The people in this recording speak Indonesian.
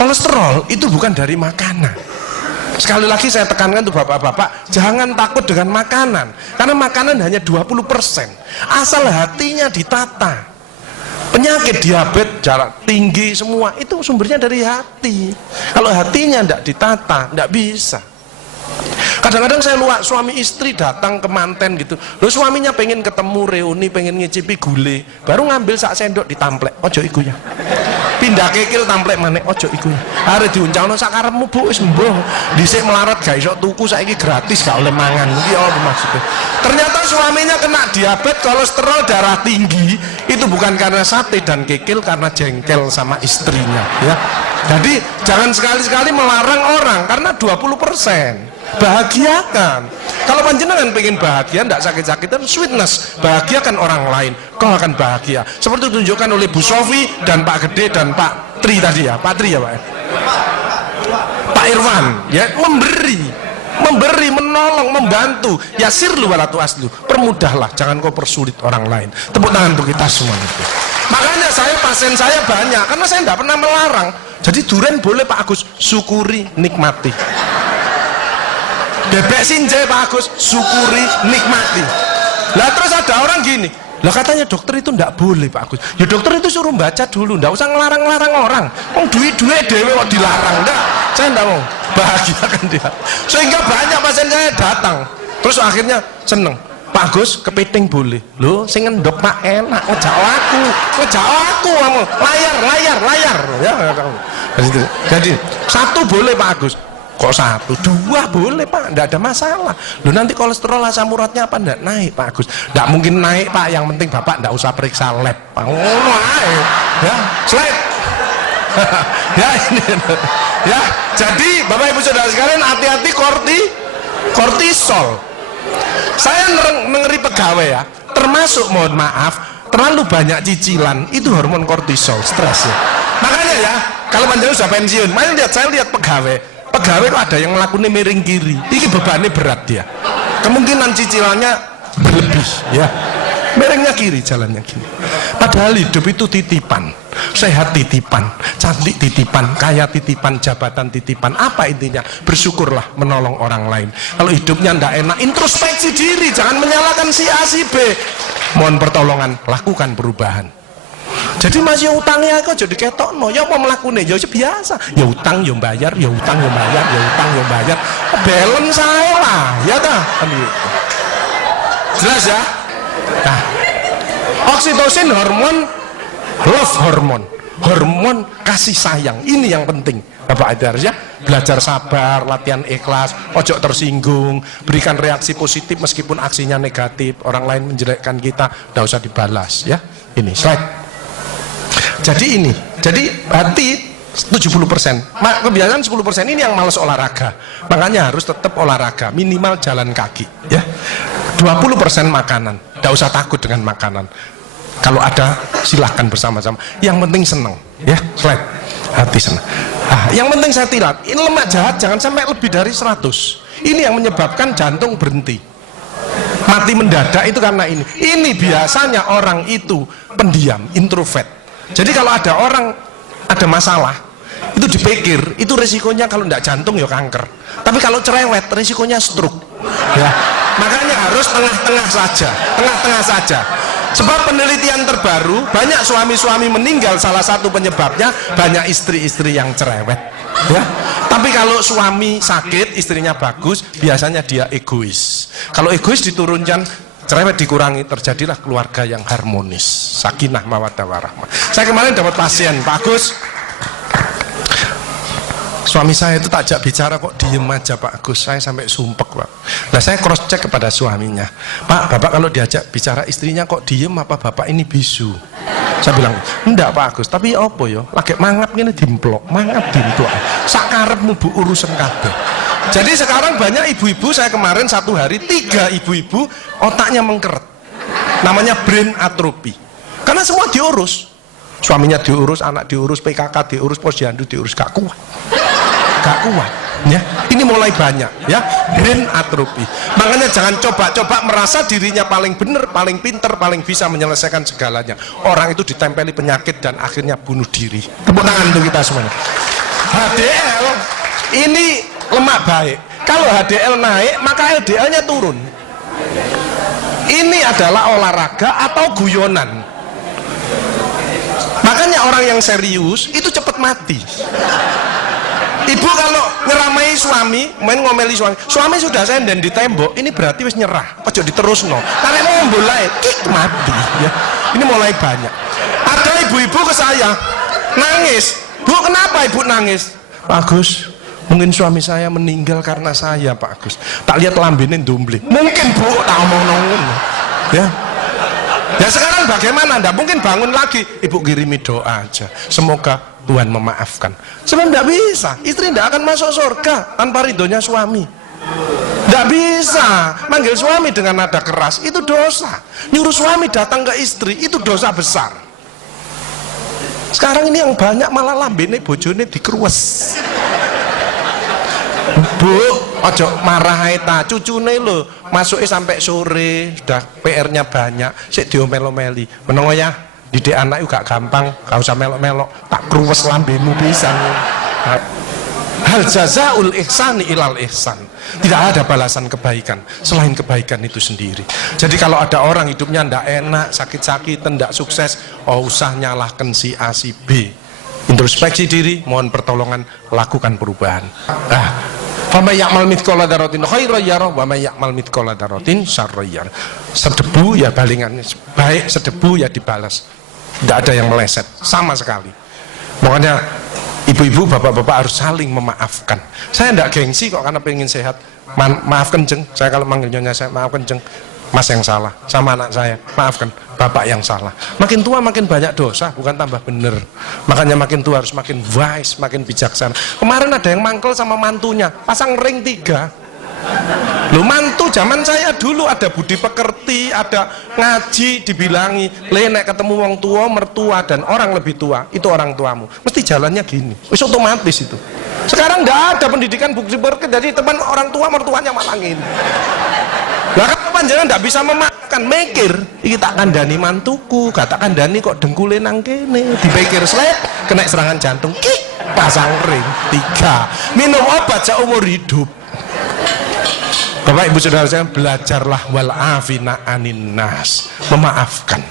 Kolesterol itu bukan dari makanan. Sekali lagi saya tekankan tuh bapak-bapak, jangan takut dengan makanan, karena makanan hanya 20%, asal hatinya ditata. Penyakit diabetes, darah tinggi, semua itu sumbernya dari hati. Kalau hatinya tidak ditata, tidak bisa. Kadang-kadang saya lihat suami istri datang ke manten gitu, loh suaminya pengen ketemu reuni, pengen ngicipi gule, baru ngambil sak sendok ditamplek, ojo iku ya. Pindah kekil tamplek manek, ojo iku ya. Are diuncangno sak karepmu Bu, wis mbuh. Dhisik melarat gak iso tuku, saiki gratis gak oleh mangan. Iki apa maksudnya? Ternyata suaminya kena diabetes, kolesterol, darah tinggi, itu bukan karena sate dan kekil, karena jengkel sama istrinya ya. Jadi jangan sekali-sekali melarang orang karena 20%. Bahagiakan. Kalau panjenengan pengen bahagia, tidak sakit-sakitan, sweetness, bahagiakan orang lain, kau akan bahagia. Seperti ditunjukkan oleh Bu Sofi dan Pak Gede dan Pak Tri tadi ya, Pak Tri ya Pak ya? Pak Irwan ya, memberi, menolong, membantu. Yasirlu walatu aslu, permudahlah, jangan kau persulit orang lain. Tepuk tangan untuk kita semua itu. Makanya pasien saya banyak, karena saya tidak pernah melarang. Jadi durian boleh Pak Agus, syukuri, nikmati. Bebek sinjai Pak Agus, syukuri, nikmati. Lah terus ada orang gini, lah katanya dokter itu ndak boleh Pak Agus. Ya dokter itu suruh baca dulu, ndak usah ngelarang-larang orang. Duit-duit dewe kok dilarang, enggak. Saya ndak mau, bahagiakan dia. Sehingga banyak pasien saya datang, terus akhirnya seneng. Pak Agus, kepiting boleh. Loh, sing ngendok Pak enak, ngejak aku kamu. Layar. Ya, jadi satu boleh Pak Agus. Kok satu, dua boleh Pak, enggak ada masalah. Loh nanti kolesterol asam uratnya apa enggak naik Pak Agus? Enggak mungkin naik Pak, yang penting Bapak enggak usah periksa lab. Pak, ngono ae. Ya, slide. Ya ini. Ya, jadi Bapak Ibu Saudara sekalian hati-hati kortisol. Saya ngeri pegawai ya, termasuk mohon maaf, terlalu banyak cicilan, itu hormon kortisol, stres ya. Makanya ya, kalau panjenengan sudah pensiun, saya lihat pegawai kok ada yang melakukan miring kiri, ini bebannya berat dia, kemungkinan cicilannya berlebih ya, miringnya kiri, jalannya kiri. Padahal hidup itu titipan, sehat titipan, cantik titipan, kaya titipan, jabatan titipan. Apa intinya? Bersyukurlah, menolong orang lain. Kalau hidupnya ndak enak, introspeksi diri, jangan menyalahkan si A si B, mohon pertolongan, lakukan perubahan. Jadi masih utangnya kok jadi ketok no, ya apa melakukannya, ya biasa, ya utang ya bayar, ya utang ya bayar, ya utang ya bayar, balance saya lah, ya dah, jelas ya. Nah, oksitosin hormon love hormon kasih sayang, ini yang penting Bapak Ibu ya. Belajar sabar, latihan ikhlas, ojo tersinggung, berikan reaksi positif meskipun aksinya negatif, orang lain menjelekkan kita, tidak usah dibalas ya. Ini slide. Jadi hati 70%, kebiasaan 10% ini yang malas olahraga, makanya harus tetap olahraga, minimal jalan kaki ya. 20% makanan, tidak usah takut dengan makanan, kalau ada silahkan bersama-sama, yang penting senang ya. Slide, hati senang. Yang penting saya tirat, ini lemak jahat jangan sampai lebih dari 100, ini yang menyebabkan jantung berhenti, mati mendadak itu karena ini biasanya orang itu pendiam, introvert. Jadi kalau ada orang ada masalah itu dipikir, itu resikonya kalau tidak jantung ya kanker, tapi kalau cerewet resikonya stroke ya. Makanya harus tengah-tengah saja. Sebab penelitian terbaru, banyak suami-suami meninggal, salah satu penyebabnya banyak istri-istri yang cerewet ya. Tapi kalau suami sakit, istrinya bagus, biasanya dia egois. Kalau egois diturunkan, cerewet dikurangi, terjadilah keluarga yang harmonis, sakinah mawaddah warahmah. Saya kemarin dapat pasien, Pak Agus, suami saya itu tak ajak bicara kok diem aja Pak Agus, saya sampai sumpek Pak. Nah saya cross check kepada suaminya, Pak, Bapak kalau diajak bicara istrinya kok diem, apa Bapak ini bisu? Saya bilang, enggak Pak Agus, tapi apa ya, lagi mangap gini dimplok, sakarepmu Bu urusan kabeh. Jadi sekarang banyak ibu-ibu, saya kemarin satu hari 3 ibu-ibu otaknya mengkeret, namanya brain atrophy, karena semua diurus, suaminya diurus, anak diurus, PKK diurus, posyandu diurus, gak kuat ya. Ini mulai banyak ya, brain atrophy. Makanya jangan coba-coba merasa dirinya paling benar, paling pinter, paling bisa menyelesaikan segalanya. Orang itu ditempeli penyakit dan akhirnya bunuh diri. Tepuk tangan untuk kita semuanya. HDL ini lemak baik. Kalau HDL naik, maka LDL-nya turun. Ini adalah olahraga atau guyonan. Makanya orang yang serius itu cepat mati. Ibu kalau ngeramai suami, main ngomeli suami sudah senden di tembok, ini berarti wis nyerah. Ojo diterusno. Karena mau mulai mati ya. Ini mulai banyak. Ada ibu-ibu ke saya nangis. Bu, kenapa ibu nangis? Pak Agus, mungkin suami saya meninggal karena saya, Pak Agus. Tak lihat lambene ndumbling. Mungkin Bu, tak omong-omong. Ya. Ya sekarang bagaimana? Anda mungkin bangun lagi, ibu kirimi doa aja. Semoga Tuhan memaafkan. Sebab tidak bisa, istri tidak akan masuk surga tanpa ridhonya suami. Tidak bisa manggil suami dengan nada keras, itu dosa. Nyuruh suami datang ke istri, itu dosa besar. Sekarang ini yang banyak malah lambene bojone dikeruwes. Bu, ojo marah ta, cucune lho, masuknya sampai sore, sudah PR-nya banyak, sik diomel-omeli. Menengo ya, didik anak juga gampang, gak usah melok-melok, tak kruwes lambemu pisan. Hal jazaul ihsani ilal ihsan. Tidak ada balasan kebaikan selain kebaikan itu sendiri. Jadi kalau ada orang hidupnya ndak enak, sakit-sakitan, ndak sukses, oh usah nyalahkan si A si B. Introspeksi diri, mohon pertolongan, lakukan perubahan. Fama ya'mal mithqala dzarratin khairan yarah wa may ya'mal mithqala dzarratin syarran yarah. Sedebu ya balingannya, baik sedebu ya dibalas. Tidak ada yang meleset sama sekali. Makanya ibu-ibu, bapak-bapak harus saling memaafkan. Saya tidak gengsi kok karena pengen sehat. Maaf kenceng, saya kalau manggil nyonya saya maaf kenceng. Mas yang salah, sama anak saya, maafkan, bapak yang salah. Makin tua makin banyak dosa, bukan tambah bener. Makanya makin tua harus makin wise, makin bijaksana. Kemarin ada yang mangkel sama mantunya, pasang ring 3. Loh, mantu zaman saya dulu ada budi pekerti, ada ngaji, dibilangi, nek ketemu wong tua, mertua dan orang lebih tua, itu orang tuamu. Mesti jalannya gini, wis otomatis itu. Sekarang nggak ada pendidikan budi pekerti, jadi teman orang tua mertuanya malah gini. Lah kan panjenengan ndak bisa memakan, mikir, iki tak kandhani mantuku, gak tak kandhani kok dengkule nang kene, dipikir slep, kena serangan jantung, pasang ring 3, minum obat seumur hidup. Bapak Ibu Saudara saya, belajarlah wal afina anin nas, memaafkan.